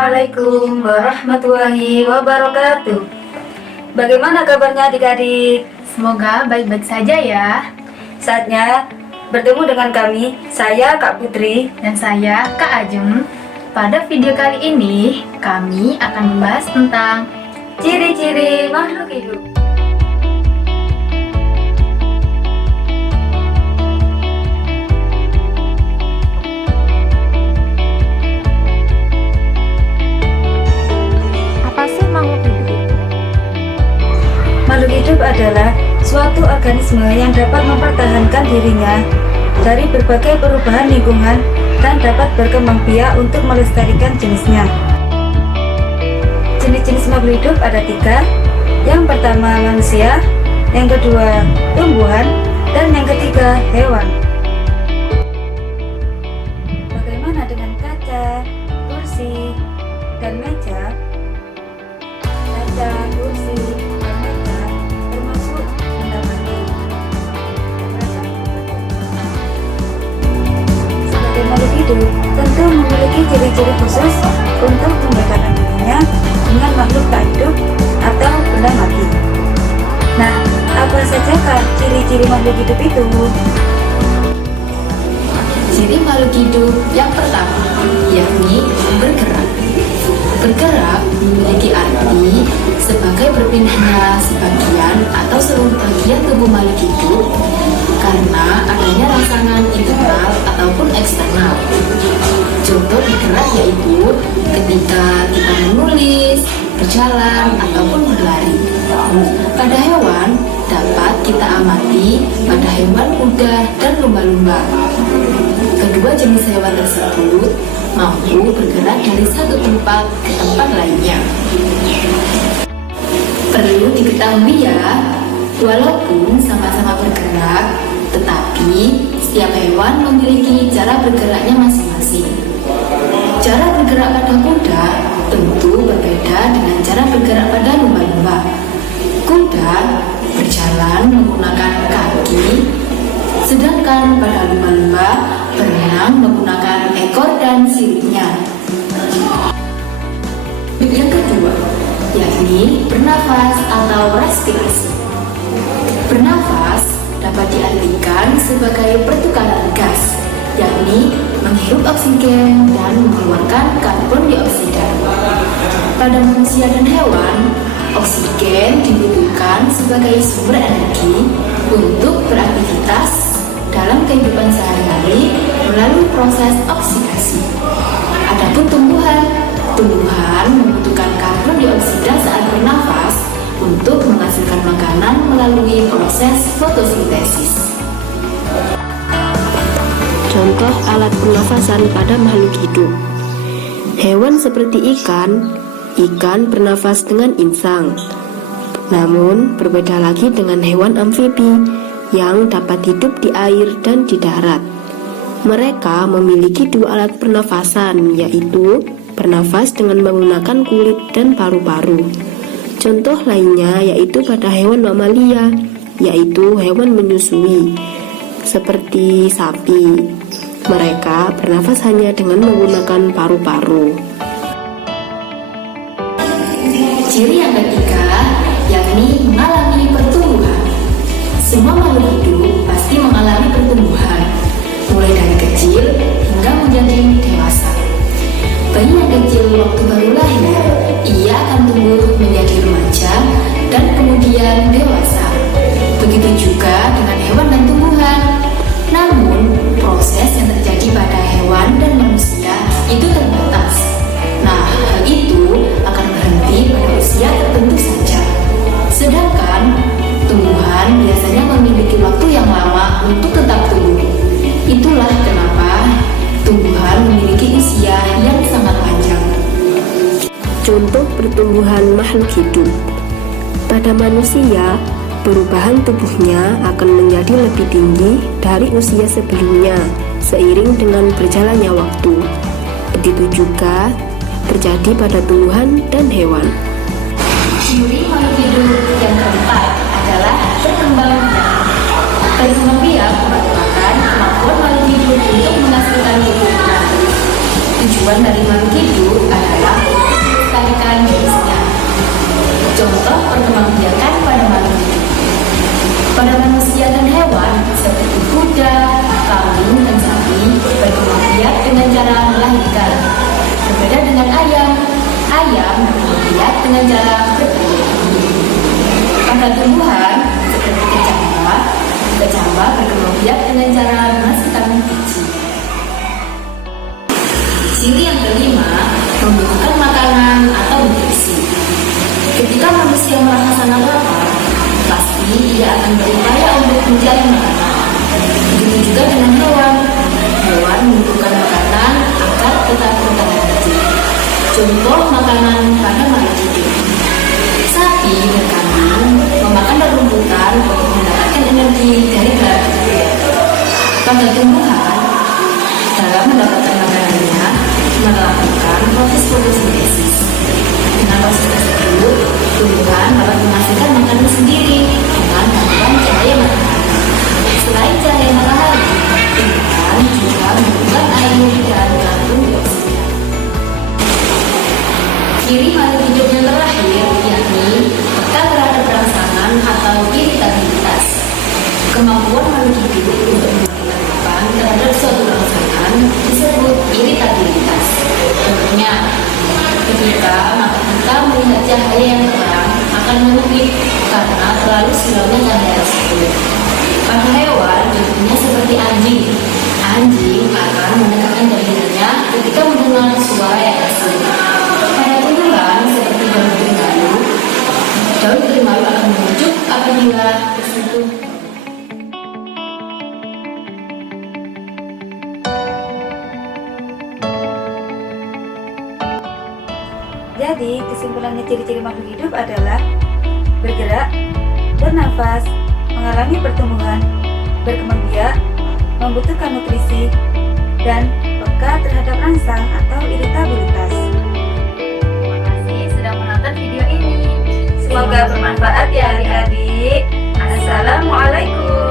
Assalamualaikum warahmatullahi wabarakatuh. Bagaimana kabarnya adik-adik? Semoga baik-baik saja ya. Saatnya bertemu dengan kami, saya Kak Putri Dan saya Kak Ajeng. Pada video kali ini kami akan membahas tentang ciri-ciri makhluk hidup. Apa sih makhluk hidup itu? Makhluk hidup adalah suatu organisme yang dapat mempertahankan dirinya dari berbagai perubahan lingkungan dan dapat berkembang biak untuk melestarikan jenisnya. Jenis-jenis makhluk hidup ada 3. Yang pertama manusia, yang kedua tumbuhan, dan yang ketiga hewan. Bagaimana dengan kaca, kursi, dan meja? Kaca, kursi, dan meja termasuk benda mati. Sebagai makhluk hidup, tentu memiliki ciri-ciri khusus untuk membedakan dirinya dengan makhluk tak hidup atau benda mati. Nah, apa sajakah ciri-ciri makhluk hidup itu? ciri makhluk hidup yang pertama, yakni bergerak. Bergerak memiliki arti sebagai berpindahnya sebagian atau seluruh bagian tubuh makhluk hidup karena adanya rangsangan internal ataupun eksternal. Contoh bergerak yaitu ketika kita menulis, berjalan, ataupun berlari. Pada hewan dapat kita amati pada hewan kuda dan lumba-lumba. Kedua jenis hewan tersebut mampu bergerak dari satu tempat ke tempat lainnya. Perlu diketahui ya, walaupun sama-sama bergerak, tetapi setiap hewan memiliki cara bergeraknya masing-masing. Cara bergerak pada kuda tentu berbeda dengan cara bergerak pada lumba-lumba. Kuda berjalan menggunakan kaki, sedangkan pada lumba-lumba berenang menggunakan ekor dan siripnya. Yang kedua, yakni bernafas atau respirasi. Bernafas dapat diartikan sebagai pertukaran gas, yakni menghirup oksigen dan mengeluarkan karbon dioksida. Pada manusia dan hewan, oksigen dibutuhkan sebagai sumber energi untuk beraktivitas dalam kehidupan sehari-hari melalui proses oksidasi. Adapun tumbuhan membutuhkan karbon dioksida saat bernafas untuk menghasilkan makanan melalui proses fotosintesis. Contoh alat pernafasan pada makhluk hidup. Hewan seperti ikan bernafas dengan insang. Namun berbeda lagi dengan hewan amfibi yang dapat hidup di air dan di darat. Mereka memiliki 2 alat pernafasan, yaitu bernafas dengan menggunakan kulit dan paru-paru. Contoh lainnya yaitu pada hewan mamalia, yaitu hewan menyusui, seperti sapi. Mereka bernafas hanya dengan menggunakan paru-paru. Ciri yang ketiga, yakni mengalami pertumbuhan. Semua makhluk hidup pasti mengalami pertumbuhan, mulai dari kecil hingga menjadi dewasa. Bayi yang kecil waktu baru lahir, ia akan tumbuh menjadi remaja dan kemudian dewasa. Begitu juga dengan hewan dan tumbuhan. Namun, proses yang terjadi pada hewan dan manusia itu terbatas. Nah, hal itu akan berhenti pada usia tertentu saja. Sedangkan tumbuhan biasanya memiliki waktu yang lama untuk tetap tumbuh. Itulah kenapa tumbuhan memiliki usia yang sangat panjang. Contoh pertumbuhan makhluk hidup. Pada manusia, perubahan tubuhnya akan menjadi lebih tinggi dari usia sebelumnya seiring dengan berjalannya waktu. Begitu juga terjadi pada tumbuhan dan hewan. Ciri makhluk hidup yang keempat adalah berkembang biak. Berkembang biak merupakan kemampuan makhluk hidup untuk menghasilkan tubuh. Tujuan dari makhluk hidup adalah Contoh perkembangbiakan pada makhluk hidup. Pada manusia dan hewan seperti kuda, kambing, dan sapi berkembang biak dengan cara melahirkan. Berbeda dengan ayam berkembang biak dengan cara bertelur. Pada tumbuhan seperti kecamba berkembang biak dengan cara menghasilkan biji. Ciri yang kelima, membutuhkan makanan atau nutrisi. Ketika manusia merasa sangat lapar, pasti ia akan berupaya untuk mencari makanan. Begitu juga dengan hewan. Hewan membutuhkan makanan agar tetap bertahan hidup. Contoh makanan pada makhluk hidup. Sapi dan kambing memakan rumputan untuk mendapatkan energi dari gelagat. Pada tumbuhan, dalam mendapatkan makanannya, melakukan proses fotosintesis. Dengan proses tersebut, tumbuhan dapat menghasilkan makanan sendiri dengan bantuan cahaya matahari. Selain cahaya matahari, tumbuhan juga membutuhkan air dan karbon dioksida. Ciri makhluk hidup yang terakhir yakni peka terhadap rangsangan atau iritabilitas. Kemampuan makhluk hidup untuk menentukan terhadap suatu rangsangan disebut iritabilitas. Contohnya, ketika mata kita melihat cahaya yang terang akan menyipit karena terlalu silaunya cahaya tersebut. Pada hewan, contohnya seperti anjing. Anjing akan mendekatkan telinganya ketika mendengar suara yang asing. Pada tumbuhan seperti daun beringmalu akan menunjuk apabila tersentuh. Jadi, kesimpulannya ciri-ciri makhluk hidup adalah bergerak, bernafas, mengalami pertumbuhan, berkembang biak, membutuhkan nutrisi, dan peka terhadap rangsang atau iritabilitas. Terima kasih sudah menonton video ini. Semoga bermanfaat ya adik-adik. Assalamualaikum.